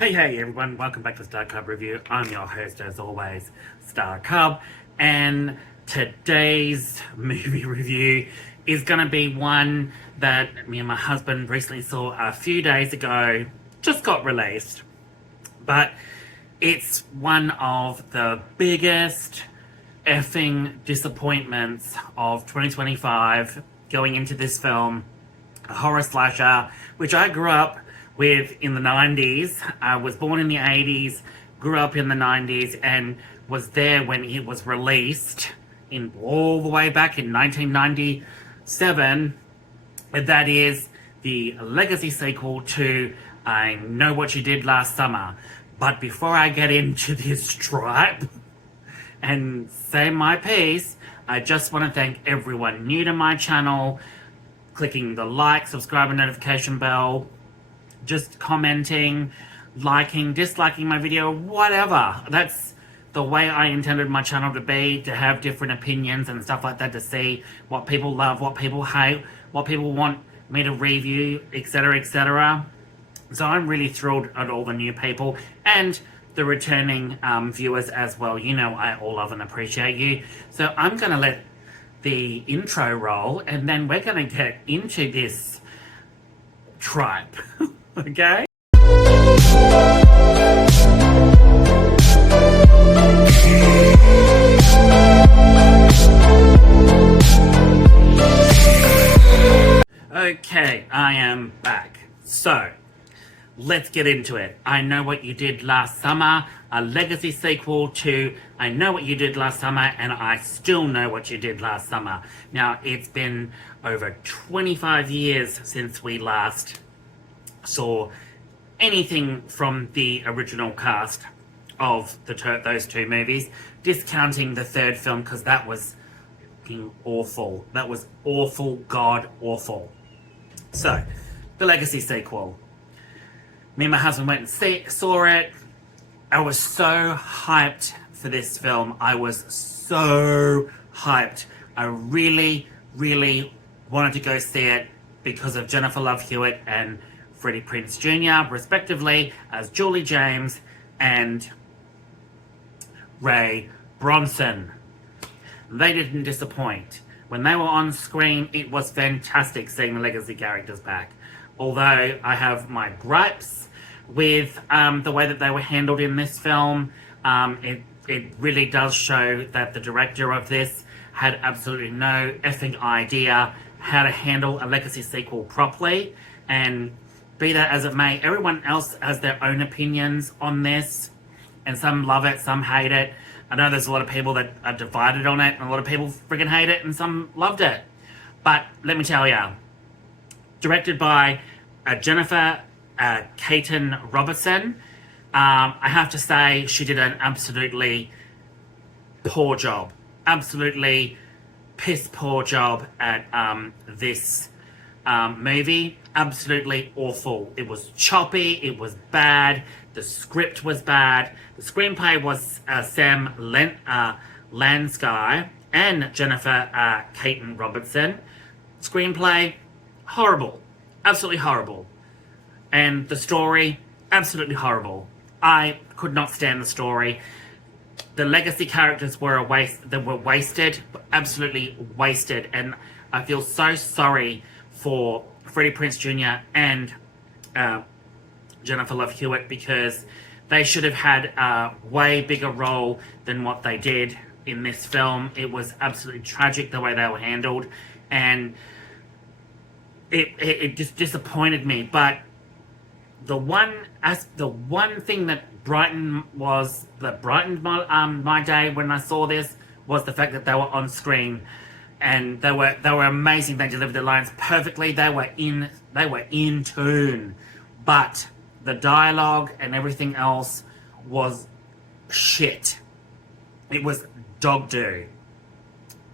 Hey everyone, welcome back to Starcub Review. I'm your host as always, Starcub, and today's movie review is going to be one that me and my husband recently saw a few days ago, just got released, but it's one of the biggest effing disappointments of 2025 going into this film, a horror slasher, which I grew up with in the 90s. I was born in the 80s, grew up in the 90s, and was there when it was released in all the way back in 1997. That is the legacy sequel to I Know What You Did Last Summer. But before I get into this tripe and say my piece, I just want to thank everyone new to my channel, clicking the like, subscribe, and notification bell, just commenting, liking, disliking my video, whatever. That's the way I intended my channel to be, to have different opinions and stuff like that, to see what people love, what people hate, what people want me to review, etc, etc. So I'm really thrilled at all the new people and the returning viewers as well. You know I all love and appreciate you. So I'm going to let the intro roll, and then we're going to get into this tripe. Okay? Okay, I am back. So, let's get into it. I Know What You Did Last Summer, a legacy sequel to I Know What You Did Last Summer, and I Still Know What You Did Last Summer. Now, it's been over 25 years since we last saw anything from the original cast of those two movies, discounting the third film because that was awful. That was awful, god awful. So, the legacy sequel. Me and my husband went and saw it. I was so hyped for this film. I was so hyped. I really, really wanted to go see it because of Jennifer Love Hewitt and Freddie Prinze Jr., respectively, as Julie James and Ray Bronson. They didn't disappoint. When they were on screen, it was fantastic seeing the legacy characters back. Although I have my gripes with the way that they were handled in this film, it really does show that the director of this had absolutely no effing idea how to handle a legacy sequel properly. And be that as it may, everyone else has their own opinions on this, and some love it, some hate it. I know there's a lot of people that are divided on it, and a lot of people freaking hate it, and some loved it. But let me tell ya, directed by Jennifer Caton Robertson, I have to say she did an absolutely poor job. Absolutely piss poor job at this movie. Absolutely awful. It was choppy, it was bad, the script was bad, the screenplay was Sam Lansky and Jennifer Caton Robertson. Screenplay, horrible. Absolutely horrible. And the story, absolutely horrible. I could not stand the story. The legacy characters were wasted, absolutely wasted, and I feel so sorry for Freddie Prinze Jr. and Jennifer Love Hewitt, because they should have had a way bigger role than what they did in this film. It was absolutely tragic the way they were handled, and it just disappointed me. But the one thing that brightened my day when I saw this was the fact that they were on screen, and they were amazing. They delivered their lines perfectly. They were in tune, but the dialogue and everything else was shit. It was dog do.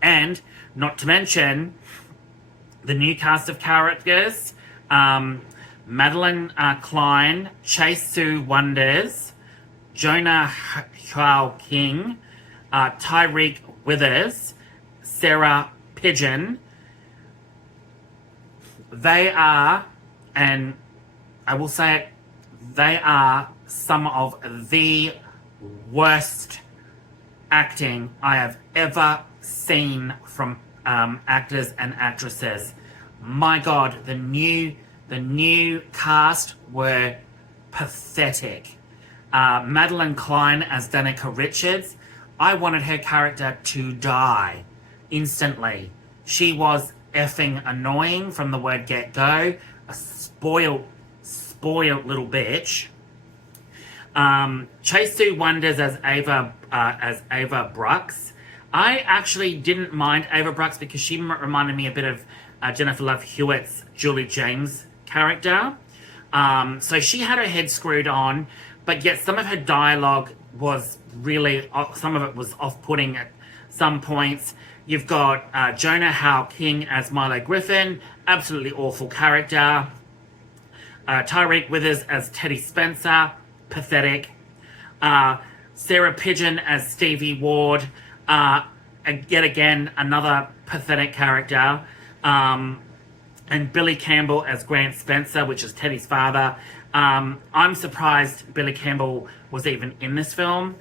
And not to mention the new cast of characters: Madeline Klein, Chase Sue Wonders, Jonah Hill King, Tyreek Withers, Sarah Pigeon. They are, and I will say it, they are some of the worst acting I have ever seen from actors and actresses. My God, the new cast were pathetic. Madeline Klein as Danica Richards, I wanted her character to die instantly. She was effing annoying from the word get-go. A spoiled little bitch. Chase Sue Wonders as Ava Brooks. I actually didn't mind Ava Brooks because she reminded me a bit of Jennifer Love Hewitt's Julie James character. So she had her head screwed on, but yet some of her dialogue was really, some of it was off-putting at some points. You've got Jonah Howe King as Milo Griffin, absolutely awful character. Tyreek Withers as Teddy Spencer, pathetic. Sarah Pigeon as Stevie Ward, yet again, another pathetic character. And Billy Campbell as Grant Spencer, which is Teddy's father. I'm surprised Billy Campbell was even in this film,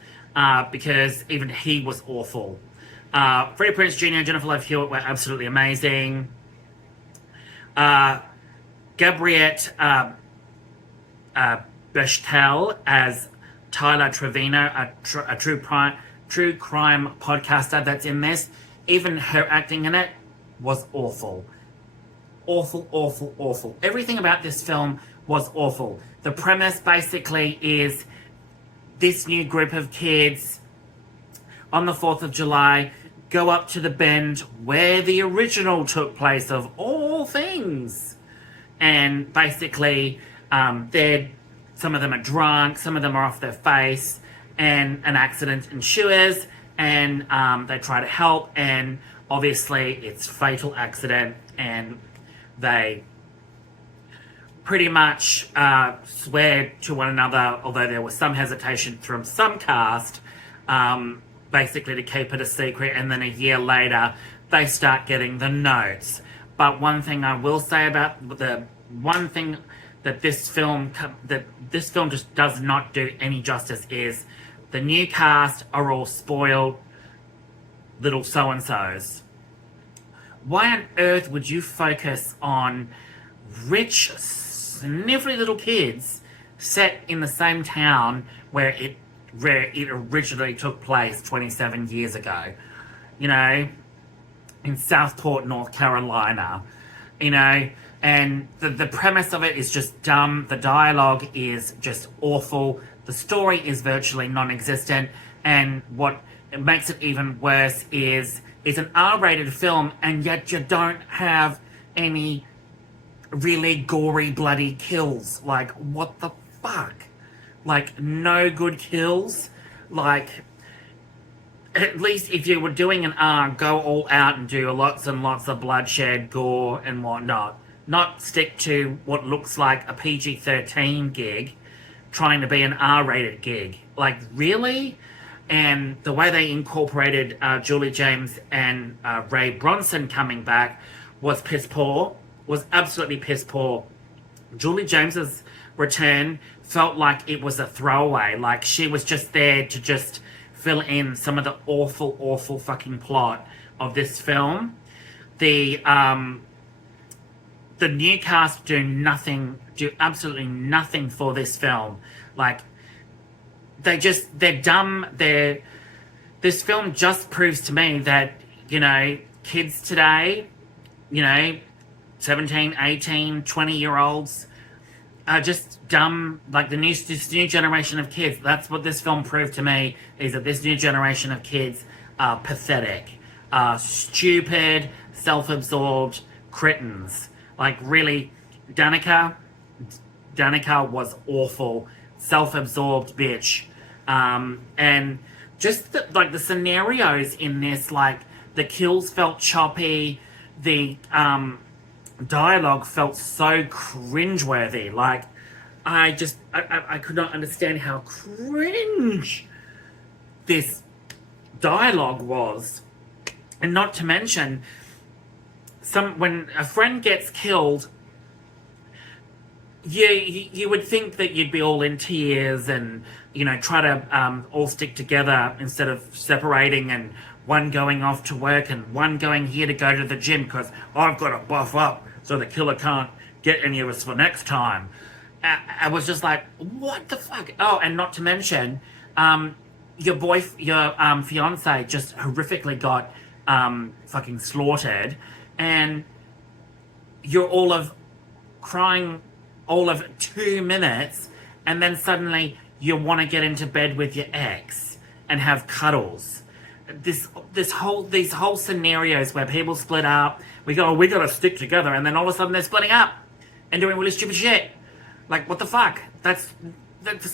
because even he was awful. Freddie Prinze Jr. and Jennifer Love Hewitt were absolutely amazing. Gabriette Bechtel as Tyler Trevino, a true crime podcaster that's in this. Even her acting in it was awful. Awful. Everything about this film was awful. The premise basically is this new group of kids on the 4th of July go up to the Bend where the original took place of all things. And basically, some of them are drunk, some of them are off their face, and an accident ensues, and they try to help, and obviously it's a fatal accident, and they pretty much swear to one another, although there was some hesitation from some cast, basically to keep it a secret, and then a year later they start getting the notes. But one thing I will say about that this film just does not do any justice is the new cast are all spoiled little so-and-sos. Why on earth would you focus on rich, sniffly little kids set in the same town where it originally took place 27 years ago? You know, in Southport, North Carolina. You know, and the premise of it is just dumb. The dialogue is just awful. The story is virtually non-existent. And what makes it even worse is it's an R-rated film, and yet you don't have any really gory, bloody kills. Like, what the fuck? Like, no good kills? Like, at least if you were doing an R, go all out and do lots and lots of bloodshed, gore, and whatnot. Not stick to what looks like a PG-13 gig, trying to be an R-rated gig. Like, really? And the way they incorporated Julie James and Ray Bronson coming back was piss poor. Was absolutely piss poor. Julie James's return felt like it was a throwaway. Like, she was just there to just fill in some of the awful fucking plot of this film. The new cast do absolutely nothing for this film. Like, they're dumb. This film just proves to me that, you know, kids today, you know, 17, 18, 20-year-olds are just dumb. Like, this new generation of kids, that's what this film proved to me, is that this new generation of kids are pathetic, stupid, self-absorbed cretins. Like, really, Danica was awful, self-absorbed bitch. And just the scenarios in this, like, the kills felt choppy, the dialogue felt so cringeworthy. Like, I could not understand how cringe this dialogue was. And not to mention, when a friend gets killed, you would think that you'd be all in tears and, try to all stick together instead of separating and one going off to work and one going here to go to the gym because I've got to buff up so the killer can't get any of us for next time. I was just like, what the fuck? Oh, and not to mention, your fiance just horrifically got fucking slaughtered, and you're all of crying all of 2 minutes, and then suddenly you want to get into bed with your ex and have cuddles. These whole scenarios where people split up, we gotta stick together, and then all of a sudden they're splitting up and doing really stupid shit. Like, what the fuck? That's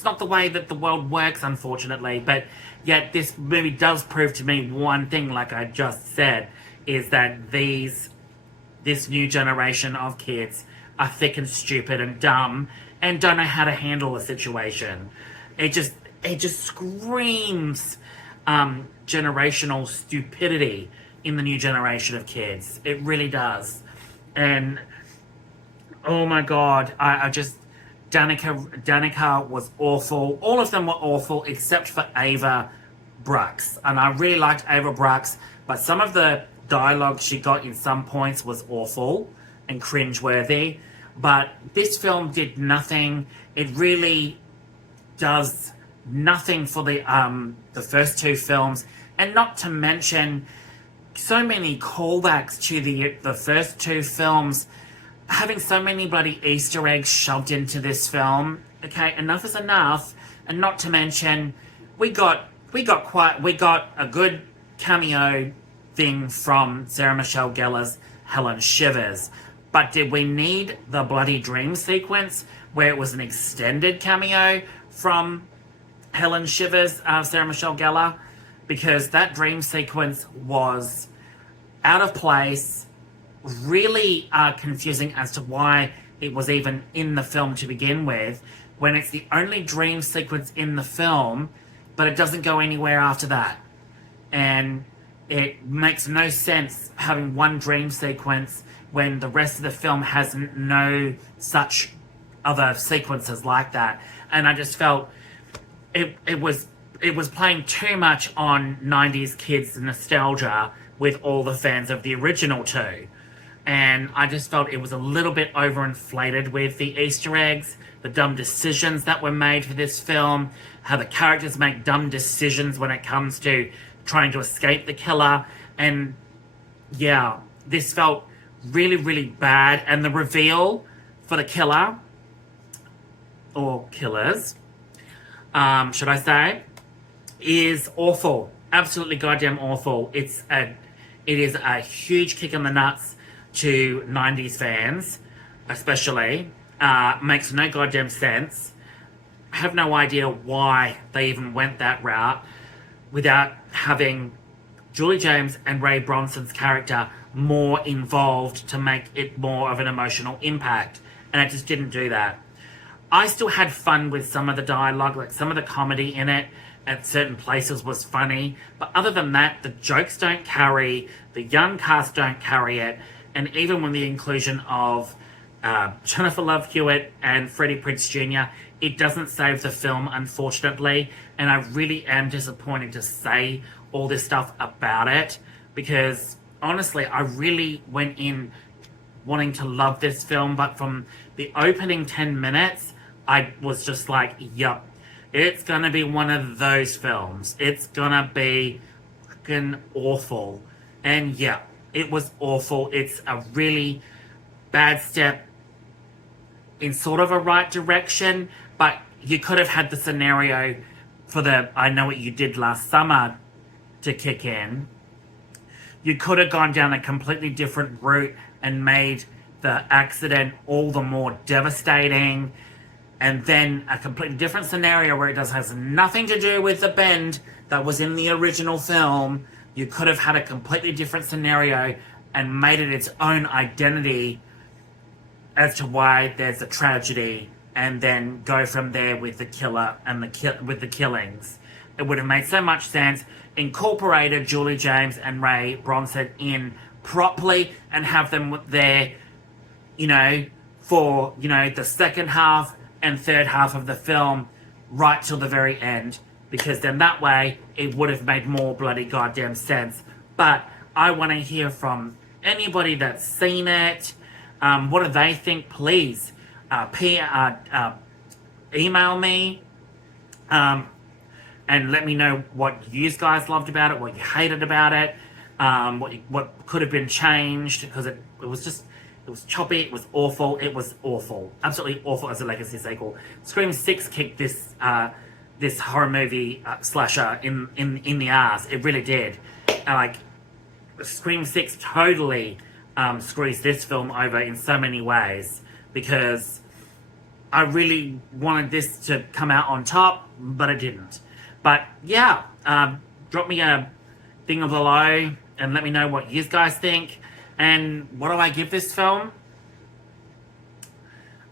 not the way that the world works, unfortunately. But yet this movie does prove to me one thing, like I just said, is that this new generation of kids are thick and stupid and dumb and don't know how to handle a situation. It just screams generational stupidity in the new generation of kids. It really does. And oh my god, I just Danica was awful. All of them were awful except for Ava Brooks. And I really liked Ava Brooks, but some of the dialogue she got in some points was awful and cringeworthy. But this film did nothing. It really does nothing for the first two films, and not to mention so many callbacks to the first two films, having so many bloody Easter eggs shoved into this film. Okay, enough is enough. And not to mention, we got a good cameo thing from Sarah Michelle Gellar's Helen Shivers. But did we need the bloody dream sequence where it was an extended cameo from Helen Shivers, Sarah Michelle Gellar? Because that dream sequence was out of place, really confusing as to why it was even in the film to begin with, when it's the only dream sequence in the film, but it doesn't go anywhere after that. And it makes no sense having one dream sequence when the rest of the film has no such other sequences like that. And I just felt it was playing too much on 90s kids nostalgia with all the fans of the original two. And I just felt it was a little bit overinflated with the Easter eggs, the dumb decisions that were made for this film, how the characters make dumb decisions when it comes to trying to escape the killer. And yeah, this felt really, really bad. And the reveal for the killer, or killers, should I say, is awful. Absolutely goddamn awful. It is a huge kick in the nuts to 90s fans, especially. Makes no goddamn sense. I have no idea why they even went that route without having Julie James and Ray Bronson's character more involved to make it more of an emotional impact. And it just didn't do that. I still had fun with some of the dialogue, like some of the comedy in it at certain places was funny. But other than that, the jokes don't carry, the young cast don't carry it. And even with the inclusion of Jennifer Love Hewitt and Freddie Prinze Jr., it doesn't save the film, unfortunately. And I really am disappointed to say all this stuff about it, because honestly, I really went in wanting to love this film, but from the opening 10 minutes, I was just like, yup, it's gonna be one of those films. It's gonna be fucking awful. And yeah, it was awful. It's a really bad step in sort of a right direction, but you could have had the scenario for the I Know What You Did Last Summer to kick in. You could have gone down a completely different route and made the accident all the more devastating, and then a completely different scenario where it has nothing to do with the bend that was in the original film. You could have had a completely different scenario and made it its own identity as to why there's a tragedy, and then go from there with the killer and with the killings. It would have made so much sense. Incorporated Julie James and Ray Bronson in properly and have them there, for, you know, the second half and third half of the film right till the very end, because then that way it would have made more bloody goddamn sense. But I want to hear from anybody that's seen it. What do they think? Please email me and let me know what you guys loved about it, what you hated about it, what could have been changed, because it was choppy, it was awful, absolutely awful as a legacy sequel. Scream 6 kicked this horror movie slasher in the ass. It really did. And like, Scream 6 totally screws this film over in so many ways, because I really wanted this to come out on top, but it didn't. But yeah, drop me a thing below and let me know what you guys think. And what do I give this film?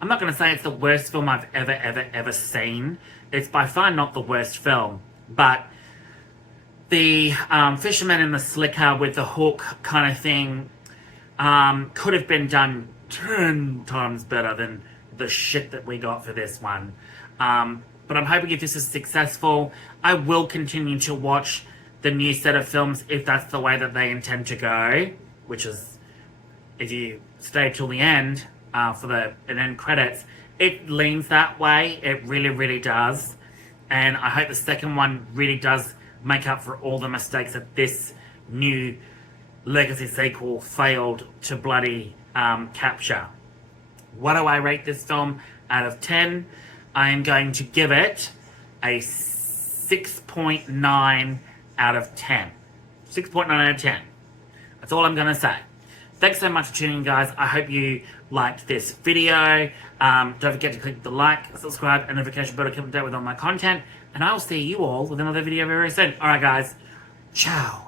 I'm not going to say it's the worst film I've ever seen. It's by far not the worst film. But the fisherman in the slicker with the hook kind of thing could have been done 10 times better than the shit that we got for this one. But I'm hoping if this is successful, I will continue to watch the new set of films if that's the way that they intend to go, which is, if you stay till the end for the end credits, it leans that way. It really does. And I hope the second one really does make up for all the mistakes that this new legacy sequel failed to bloody capture. What do I rate this film out of 10? I am going to give it a 6.9 out of 10. 6.9 out of 10. That's all I'm going to say. Thanks so much for tuning in, guys. I hope you liked this video. Don't forget to click the like, subscribe, and notification bell to keep up to date with all my content. And I will see you all with another video very soon. Alright, guys. Ciao.